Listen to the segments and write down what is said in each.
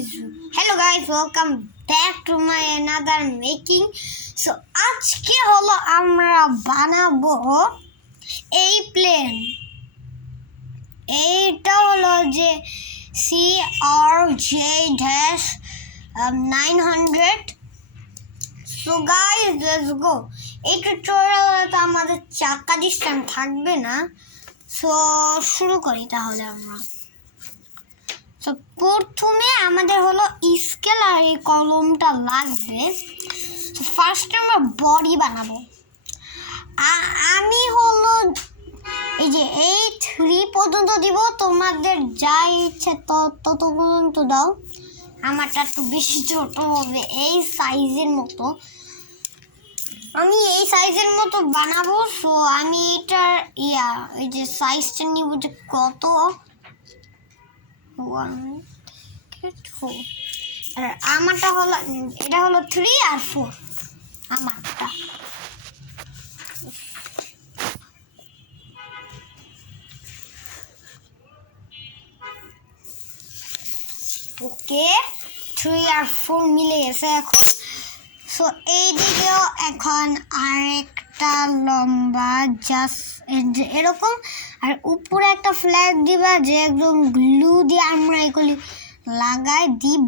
hello guys, welcome back to my another making. So আজকে হলো আমরা বানাবো এই প্লেন। এইটা হলো যে CRJ-900. So guys, let's go. এই টিউটোরিয়ালে তো আমাদের চাকা ডিস্টেম থাকবে না, সো শুরু করি তাহলে আমরা। তো প্রথমে আমাদের হলো স্কেল আর এই কলমটা লাগবে। তো ফার্স্ট আমরা বডি বানাবো। আমি হলো এই যে 3 পর্যন্ত দিব, তোমাদের যা ইচ্ছে তত পর্যন্ত দাও। আমারটা একটু বেশি ছোট হবে, এই সাইজের মতো। আমি এই সাইজের মতো বানাবো। সো আমি এটার এই যে সাইজটা নিব যে কত 1 4, আর আমারটা হলো এটা হলো 3 আর 4 আমারটা। ওকে, 3 আর 4 মিলে গেছে এখন। সো এইদিকেও এখন আরেকটা লম্বা জাস্ট এরকম, আর উপরে একটা ফ্ল্যাগ দিবা যে একদম গ্লু দিয়ে আমরা এগুলি লাগাই দিব,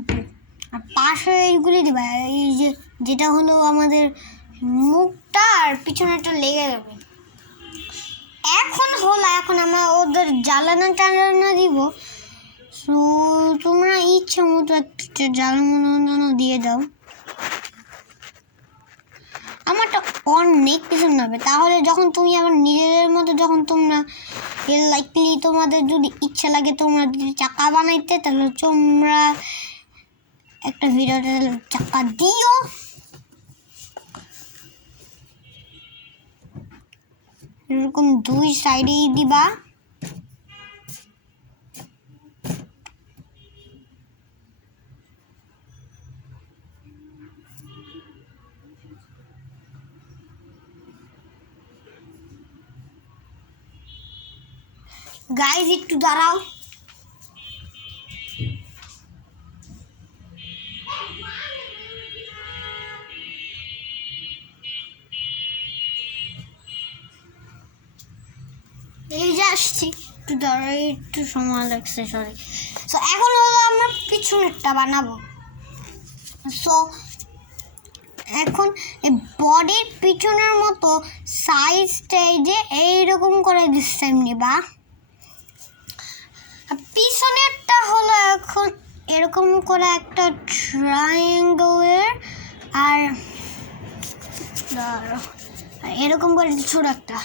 আর পাশে এইগুলি দিবা এই যে যেটা হলো আমাদের মুখটা আর পিছনেটা লেগে যাবে। এখন আমরা ওদের জ্বালানো টালানো দিব। সো তোমরা ইচ্ছে মতো জ্বালানো দিয়ে দাও। আমারটা অনেক কিছু নেবে, তাহলে যখন তুমি আমার নিজেদের মতো যখন তোমরা লাইকলি তোমাদের যদি ইচ্ছা লাগে তোমরা যদি চাকা বানাইতে, তাহলে তোমরা একটা ভিডিওতে চাকা দিও। এরকম 2 সাইডেই দিবা। গাইজ একটু দাঁড়াও। এই যে আসছি, একটু দাঁড়াও, একটু সময় লাগছে, সরি। সো এখন হলো আমরা পিছনেরটা বানাবো। সো এখন এই বডির পিছনের মতো সাইজটা এই যে এইরকম করে ডিস্টেন্স নিবা। পিছনেরটা হলো এখন এরকম করে একটা ট্রায়াঙ্গেলের, আর এরকম করে ছোট একটা।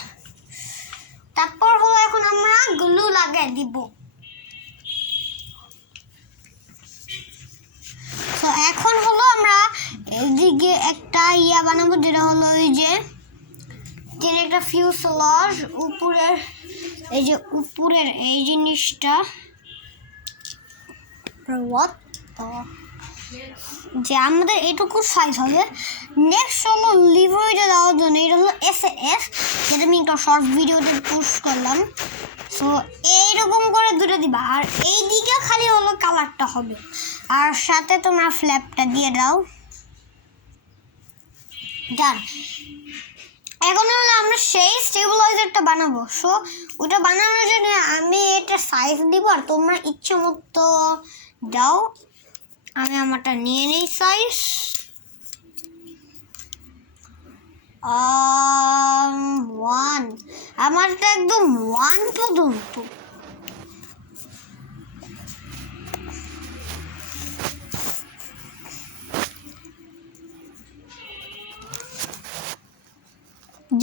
তারপর হলো এখন আমরা গ্লু লাগাই দিব। তো এখন হলো আমরা এদিকে একটা বানাবো, যেটা হলো ওই যে একটা ফিউজেলাজ উপরের এই যে উপরের এই জিনিসটা যে আমাদের এটুকু সাইজ হবে। নেক্সট হলো লিভারটা দেওয়ার জন্য, এটা হলো SAS, যেটা আমি একটা শর্ট ভিডিওতে পোস্ট করলাম। সো এইরকম করে দুটো দিবা, আর এই দিকে খালি হলো কালারটা হবে, আর সাথে তোমরা ফ্ল্যাপটা দিয়ে দাও। ডান। এখন হলো আমরা সেই স্টেবিলাইজারটা বানাবো। সো ওটা বানানোর জন্য আমি এটা সাইজ দিব, আর তোমরা ইচ্ছে মতো দাও। আমি আমারটা নিয়ে নেই সাইজ 1, আমারটা একদম 1 পর্যন্ত।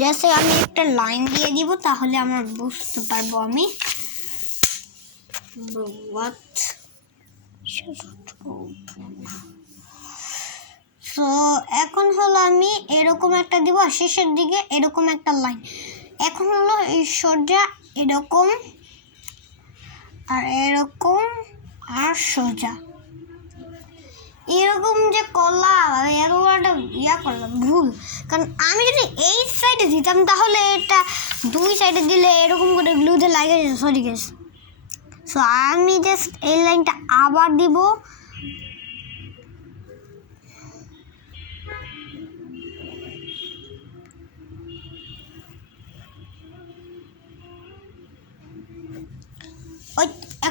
जैसे আমি একটা লাইন দিয়ে দিব, তাহলে আমরা বুঝতে পারবো আমি সো এখন হলো আমি এরকম একটা দিব, আর শেষের দিকে এরকম একটা লাইন। এখন হলো এই সোজা এরকম আর এরকম আর সোজা এরকম যে করলাম, এরকম একটা করলাম ভুল, কারণ আমি যদি এই সাইডে দিতাম তাহলে এটা 2 সাইডে দিলে এরকম করে গ্লুতে লাগে যেত, সরি গেছে। সো আমি জাস্ট এই লাইনটা আবার দিব,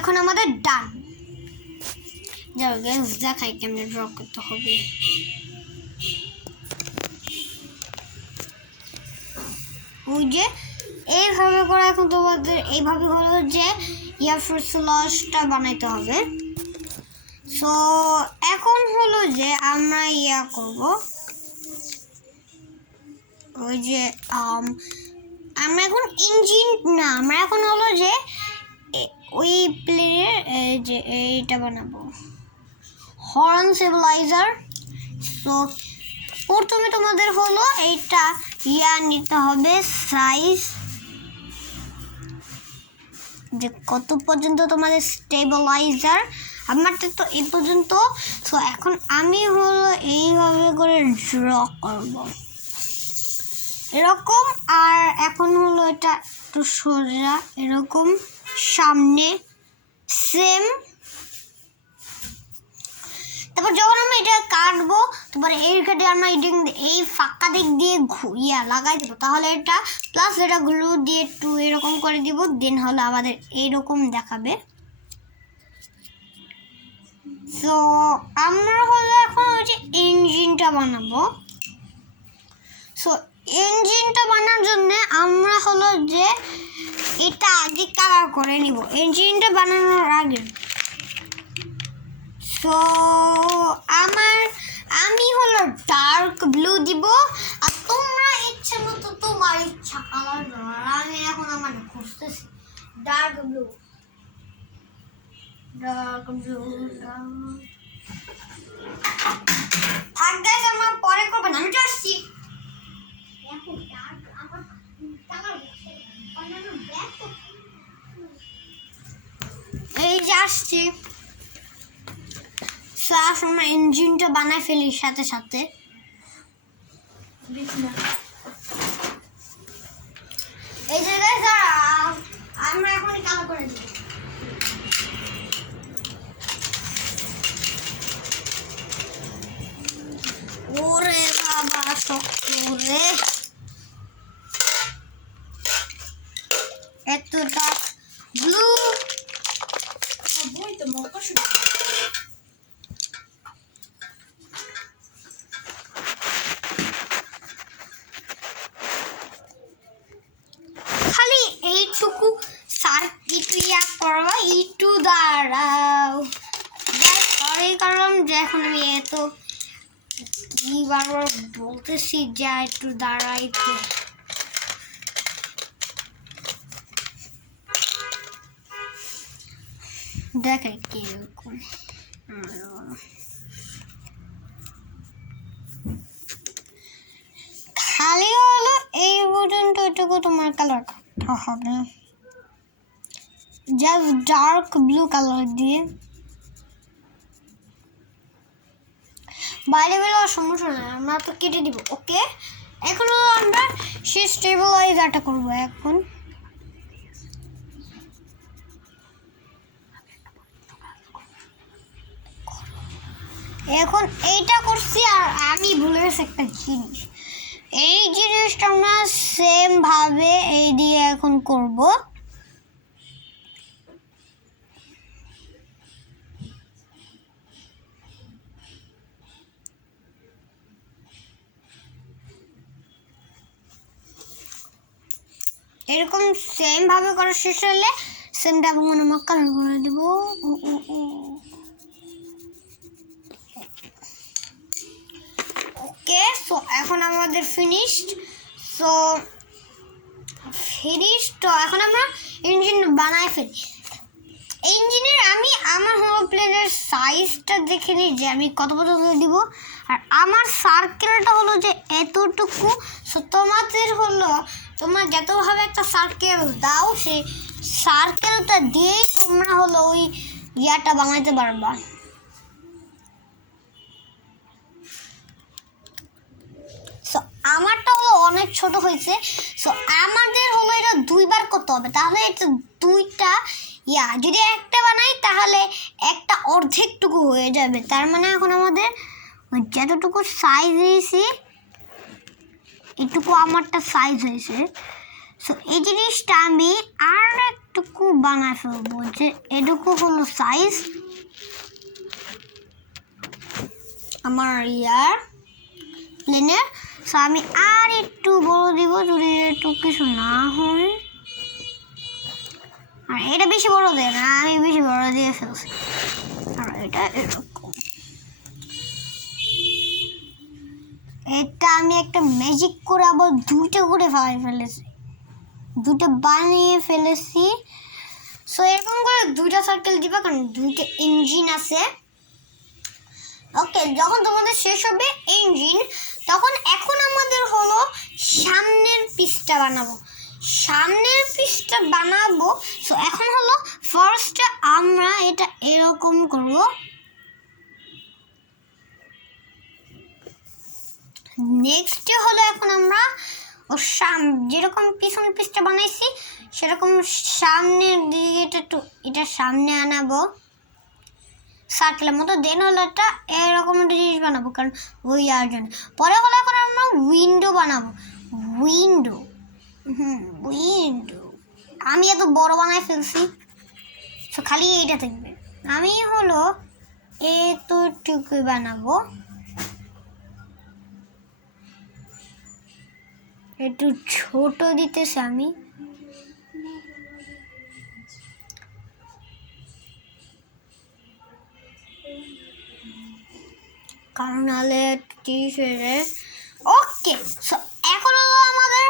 এখন আমাদের ডান। যাও গাইস দেখাই কেমনে ড্র করতে হবে। ওই যে এইভাবে করে এখন তোমাদের এইভাবে হলো যে ফুসলাসটা বানাইতে হবে। সো এখন হলো যে আমরা করব ওই যে আমরা এখন ইঞ্জিন না, আমরা এখন হলো যে ওই প্লেনের যে এইটা বানাবো হর্ন স্টেবিলাইজার। সো প্রথমে তোমাদের হলো এইটা নিতে হবে সাইজ, যে কত পর্যন্ত তোমাদের স্টেবিলাইজার। আমারটা তো এই পর্যন্ত। সো এখন আমি হলো এইভাবে করে ড্র করব এরকম। আর এখন হলো এটা একটু সোজা এরকম সামনে সেম। তারপর যখন আমরা এটা কাটবো তারপর এর কেটে আমরা এই ফাঁকা দিক দিয়ে লাগাই দেবো, তাহলে এটা প্লাস এটা গ্লু দিয়ে একটু এরকম করে দিব, দেন হলো আমাদের এইরকম দেখাবে। সো আমরা হলো এখন হচ্ছে ইঞ্জিনটা বানাবো। সো ইঞ্জিনটা বানানোর জন্য আমরা হলো যে এটা আগে কালার করে নিব ইঞ্জিনটা বানানোর আগে। সো আমি হলো ডার্ক ব্লু দিব, আর তোমরা ইচ্ছে মতো তোমার ইচ্ছা কালার দাও। আর আমি এখন আমার খুঁজতেছি ডার্ক ব্লু। থাক গাইস, আমরা পরে করবেন, আমি তো আসছি। এই যে আসছি। আমরা ইঞ্জিনটা বানাই ফেলি সাথে সাথে। এই যে আমরা এখন কালো করে দিই। ওরে বাবা শক্ত রে, এতটা ব্লু বইতে মক্কা শুরু। খালি এইটুকু সার্কিট্রিয়া করবো একটু দাঁড়াও। সরি কারণ যে এখন আমি এত কি বারবার বলতেছি যা একটু দাঁড়াইতে। দেখাই কিরকম খালি হলো এই পর্যন্ত এটুকু তোমার কালার করতে হবে, জাস্ট ডার্ক ব্লু কালার দিয়ে। বাইরে বেরোর সমস্যা নেই, আমরা তো কেটে দিব। ওকে, এখন আমরা সেই স্টেবিলাইজারটা করবো। এখন এইটা করছি। আর আমি ভুলে গেছি একটা জিনিস, এই জিনিসটা আমরা সেম ভাবে এই দিয়ে এখন করব। এরকম সেম ভাবে করা শেষ হলে সেমটা মনে কালার করে দিব। ওকে, সো এখন আমাদের ফিনিশড। তো এখন আমরা ইঞ্জিন বানাই ফেলি। ইঞ্জিনের আমি আমার হোম প্লেনের সাইজটা দেখে নিই যে আমি কত পর্যন্ত দিব। আর আমার সার্কেলটা হলো যে এতটুকু। সো তোমাদের হলো তোমরা যতভাবে একটা সার্কেল দাও সেই সার্কেলটা দিয়েই তোমরা হলো ওই ইয়াটা বানাইতে পারবা। সো আমারটা হলো অনেক ছোট হয়েছে। সো আমাদের হলো এটা দুইবার করতে হবে, তাহলে এটা দুইটা যদি একটা বানাই তাহলে একটা অর্ধেকটুকু হয়ে যাবে। তার মানে এখন আমাদের যতটুকু সাইজ হয়েছে এটুকু আমারটা সাইজ হয়েছে। সো এই জিনিসটা আমি আর একটুকু বানায় ফেলবো, যে এটুকু হলো সাইজ আমার প্লেনের। সো আমি আর একটু বড় দিব যদি একটু কিছু না হয়। আর এটা বেশি বড় দেয় না, আমি বেশি বড় দিয়ে ফেলছি। আর এটা এরকম, এটা আমি একটা ম্যাজিক করে আবার দুটো করে ফেলেছি, দুটো বানিয়ে ফেলেছি। সো এরকম করে দুইটা সার্কেল দিবা, কারণ দুইটা ইঞ্জিন আছে। ওকে, যখন তোমাদের শেষ হবে ইঞ্জিন, তখন এখন আমাদের হলো সামনের পিসটা বানাবো। সো এখন হলো ফার্স্টে আমরা এটা এরকম করব, নেক্সটে হলো এখন আমরা যেরকম পিছনের পিসটা বানাইছি সেরকম সামনের দিকে এটা সামনে আনাবো সার্কেলের মতো। দেন হলো একটা এরকম একটা জিনিস বানাবো, কারণ ওই আর জন্য। পরে হলো এখন আমরা উইন্ডো বানাবো। উইন্ডো আমি এত বড় বানাই ফেলছি, তো খালি এইটা থাকবে। আমি হলো এতটুকু বানাবো, একটু ছোট দিতেছি আমি। কারণ নাহলে 30 হয়ে যায়। ওকে, সো এখন হলো আমাদের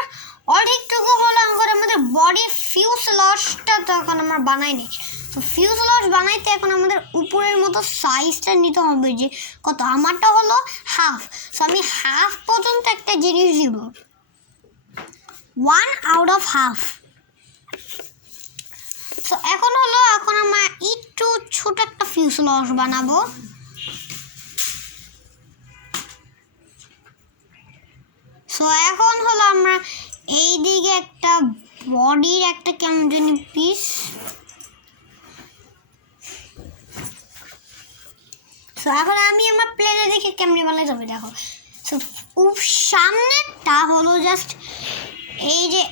অর্ধেকটুকু হলো আমাদের বডি ফিউজেলাজটা তখন আমরা বানাই নি। তো ফিউজেলাজ বানাইতে এখন আমাদের উপরের মতো সাইজটা নিতে হবে, যে কত। আমারটা হলো হাফ, সো আমি হাফ পর্যন্ত একটা জিনিস দিব, 1 out of half। সো এখন আমরা একটু ছোট একটা ফিউজেলাজ বানাবো। সো এখন হলো আমরা এই দিকে একটা বডির একটা কেমন জানি পিস। সো এখন আমি আমার প্লেনে দেখে কেমনি বানাতে হবে দেখো। সো সামনেরটা হলো জাস্ট এই যে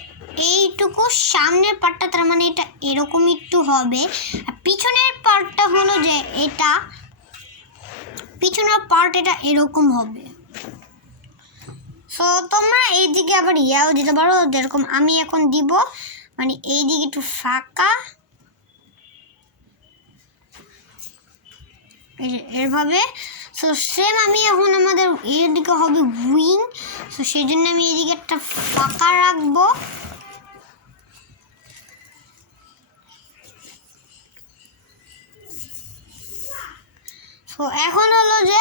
এইটুকু সামনের পার্টটা, তার মানে এটা এরকম একটু হবে। আর পিছনের পার্টটা হলো যে এটা পিছনের পার্ট এটা এরকম হবে। সো তোমরা এইদিকে আবার ইয়াও দিতে পারো, যেরকম আমি এখন দিব, মানে এইদিকে একটু ফাঁকা এরভাবে। সো সেম আমি এখন আমাদের এর দিকে হবে উইং, সো সেই জন্য আমি এইদিকে একটা ফাঁকা রাখবো। সো এখন হলো যে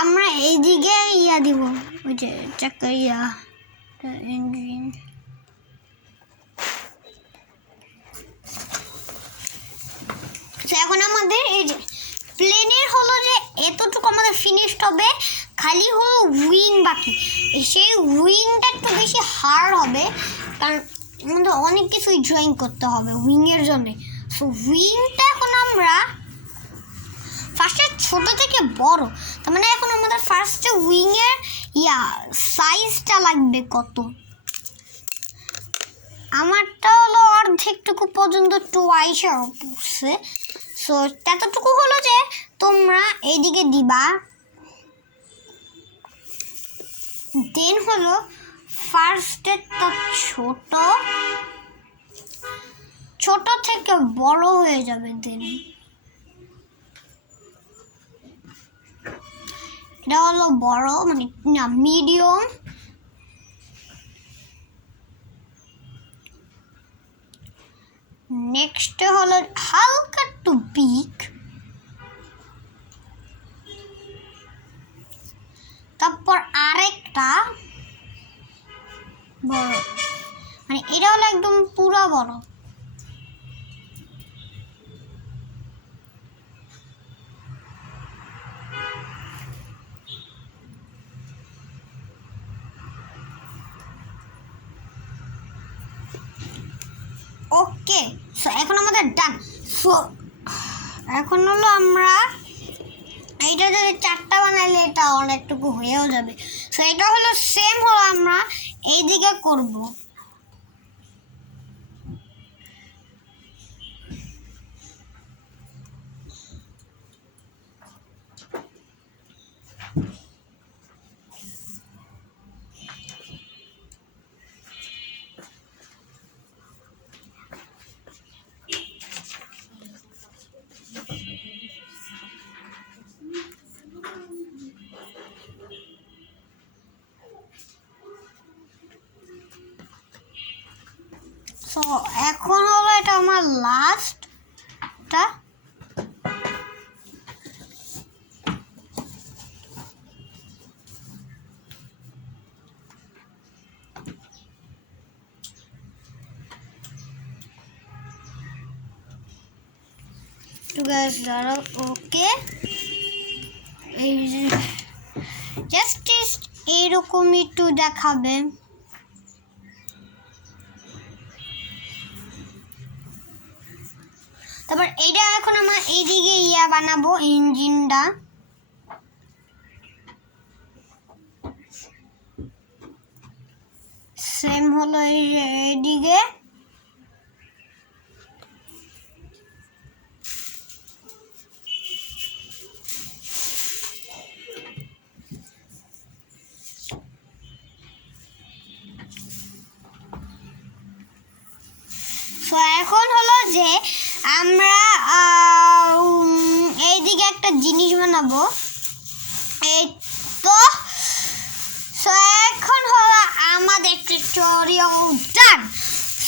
আমরা এইদিকে দিব, ওই যে চাকা ইঞ্জিন। সো এখন আমাদের এই যে প্লেনের হলো যে এতটুকু আমাদের ফিনিশড হবে, খালি হলো উইং বাকি। সেই উইংটা একটু বেশি হার্ড হবে, কারণ আমাদের অনেক কিছুই ড্রয়িং করতে হবে উইংয়ের জন্যে। সো উইংটা এখন আমরা ফার্স্টে ছোট থেকে বড়, তার মানে এখন আমাদের ফার্স্টে উইংয়ের সাইজটা লাগবে কত। আমারটা হলো অর্ধেকটুকু পর্যন্ত আইসা পড়ছে। সো ততটুকু হলো যে তোমরা এইদিকে দিবা। দেন হলো ফার্স্টেরটা ছোট থেকে বড় হয়ে যাবে। দেন এটা হলো বড়, মানে না মিডিয়াম। নেক্সট হলো হালকা টু বিগ, তারপর আরেকটা বড়, মানে এটা হলো একদম পুরো বড়। ওকে, সো এখন আমাদের ডান। সো এখন হলো আমরা এইটা যদি 4টা বানাইলে এটা অনেকটুকু হয়েও যাবে। সো এটা হলো সেম হলো আমরা এইদিকে করব। সো এখন হলো এটা আমার লাস্টটা। ওকে, এই জাস্ট এইরকম একটু দেখাবে। তারপর এইটা এখন আমার এইদিকে বানাবো ইঞ্জিনটা। সেম হলো এইদিকে। তো এখন হলো যে আমরা এইদিকে একটা জিনিস বানাবো। এই তো এখন হলো আমাদের tutorial done.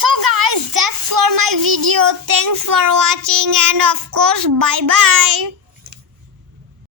So guys, that's for my video. Thanks for watching and of course bye bye.